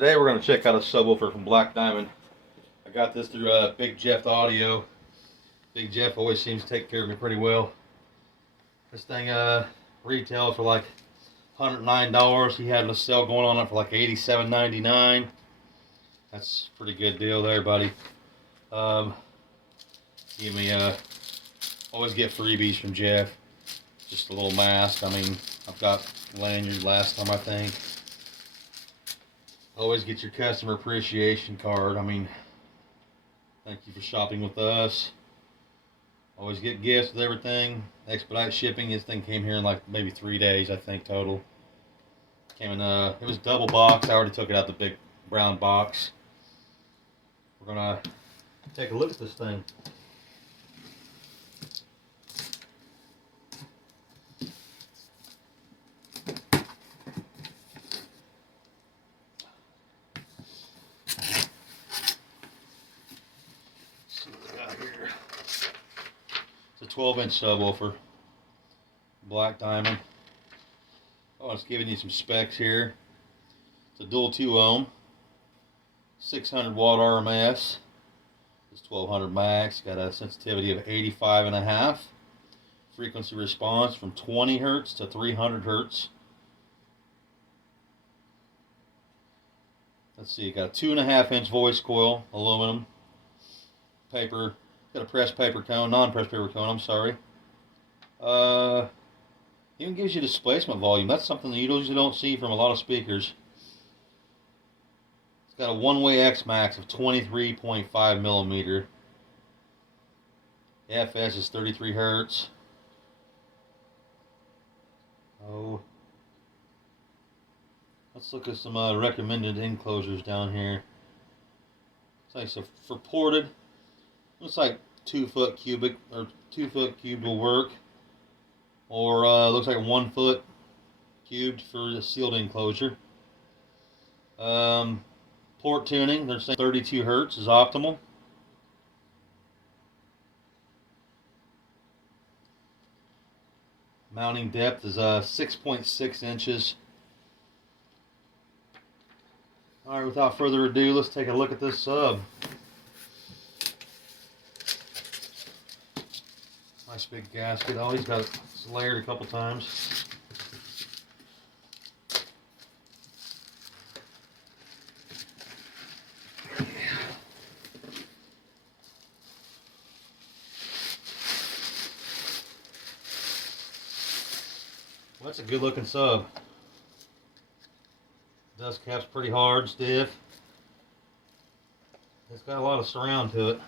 Today we're going to check out a subwoofer from Black Diamond. I got this through Big Jeff Audio. Big Jeff always seems to take care of me pretty well. This thing retails for like $109. He had a sale going on it for like $87.99. That's a pretty good deal there, buddy. Give me always get freebies from Jeff. Just a little mask. I mean, I've got lanyard last time, I think. Always get your customer appreciation card. I mean, thank you for shopping with us. Always get gifts with everything. Expedite shipping. This thing came here in like maybe 3 days, I think, total. Came in it was double box. I already took it out the big brown box. We're gonna take a look at this thing. It's a 12-inch subwoofer, Black Diamond. Oh, it's giving you some specs here. It's a dual 2 ohm, 600 watt RMS. It's 1200 max. Got a sensitivity of 85.5. Frequency response from 20 hertz to 300 hertz. Let's see. Got a 2.5-inch voice coil, aluminum, paper. Got a pressed paper cone, non-pressed paper cone, I'm sorry. Even gives you displacement volume. That's something that you usually don't see from a lot of speakers. It's got a one-way X max of 23.5 millimeter. The FS is 33 hertz. Oh. Let's look at some recommended enclosures down here. It's like, so for ported, looks like 2 foot cubic or 2 foot cubed will work, or looks like 1 foot cubed for the sealed enclosure. Port tuning, they're saying 32 hertz is optimal. Mounting depth is 6.6 inches. All right, without further ado, let's take a look at this sub. Nice big gasket. Oh, he's got it layered a couple times. Well, that's a good looking sub. Dust cap's pretty hard, stiff. It's got a lot of surround to it.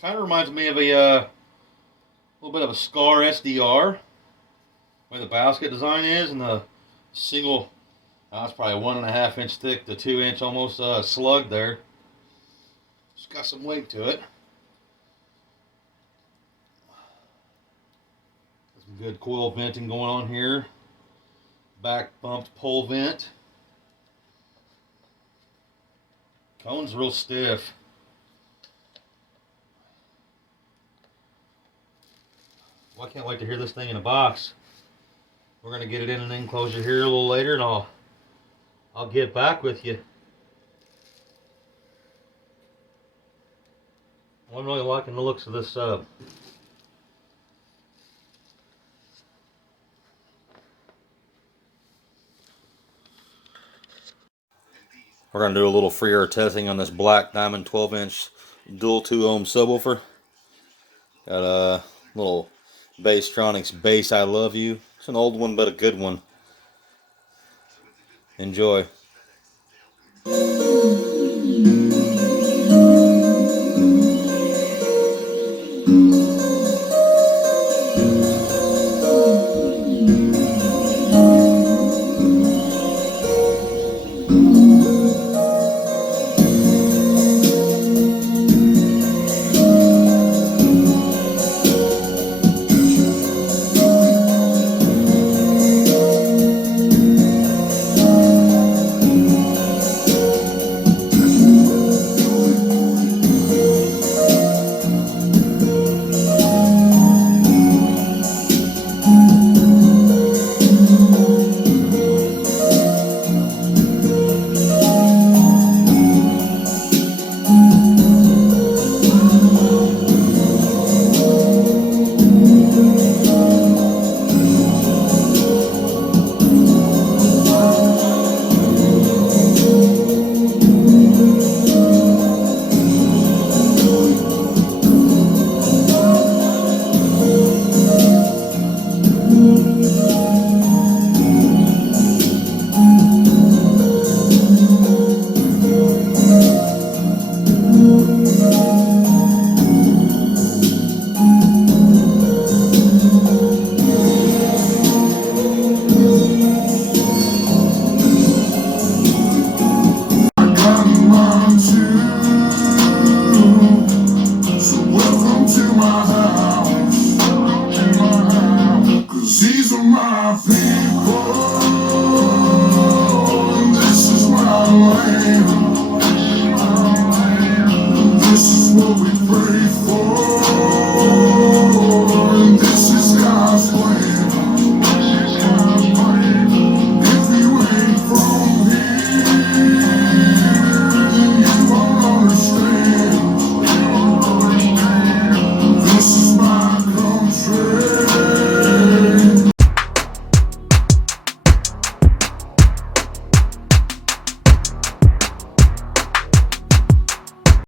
Kind of reminds me of a little bit of a Scar SDR, the way the basket design is, and the single, it's probably 1.5 inch thick to 2 inch almost slug there. It's got some weight to it. Some good coil venting going on here. Back bumped pole vent. Cone's real stiff. Well, I can't wait to hear this thing in a box. We're going to get it in an enclosure here a little later, and I'll get back with you. I'm really liking the looks of this sub. We're going to do a little free air testing on this Black Diamond 12-inch dual 2 ohm subwoofer. Got a little Basstronics Bass I Love You. It's an old one, but a good one. Enjoy.